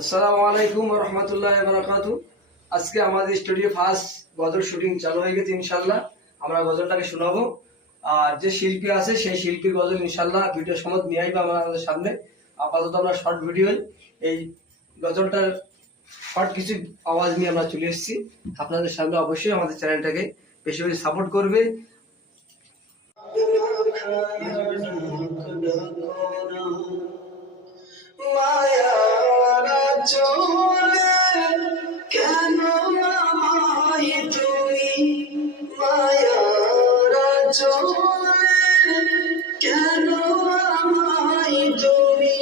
আসসালামু আলাইকুম ওয়া রাহমাতুল্লাহি ওয়া বারাকাতুহু। আজকে আমাদের স্টুডিও ফার্স্ট গজল শুটিং চালু হয়ে গেছে। ইনশাআল্লাহ আমরা গজলটাকে শোনাবো। আর যে শিল্পী আছে সেই শিল্পীর গজল ইনশাআল্লাহ ভিডিও সমেত নিয়ে আসবে আমাদের সামনে। আপাতত আমরা শর্ট ভিডিও এই গজলটার শর্ট কিছু আওয়াজ নিয়ে আমরা চলে এসেছি আপনাদের সামনে। অবশ্যই আমাদের চ্যানেলটাকে বেশি বেশি সাপোর্ট করবে। চলে কেন আমায় তুমি মায়ারা চলে কেন আমায় তুমি